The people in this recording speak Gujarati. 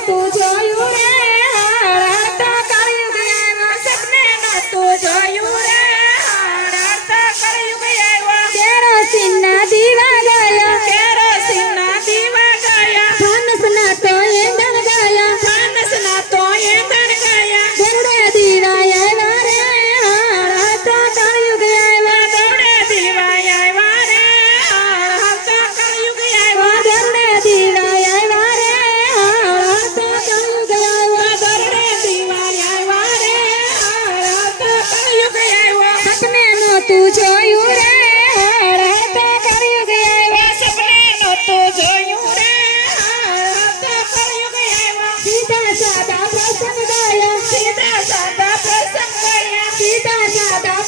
નહોતું જોયું રે હળહળતો કળિયુગ આવ્યો સપને નહોતું જોયું રે હળહળતો કળિયુગ આવ્યો કેરોસીનના દીવા ગયા કેરોસીનના દીવા ગયા ફાનસના તો એંધણ ગયા ફાનસના તો એંધણ ગયા દોડે દીવા આવ્યા રે હળહળતો કળિયુગ આવ્યો દોડે દીવા આવ્યા રે હળહળતો કળિયુગ આવ્યો દોડે દીવા આવ્યા રે હળહળતો કળિયુગ આવ્યો દોડે દીવા આવ્યા રે હળહળતો કળિયુગ આવ્યો સપને નહોતું જોયું રે હળહળતો કળિયુગ આવ્યો સપને નહોતું જોયું રે હળહળતો કળિયુગ આવ્યો સીધા સાદા પ્રસંગ ગયા સીધા સાદા પ્રસંગ ગયા સીધા સાદા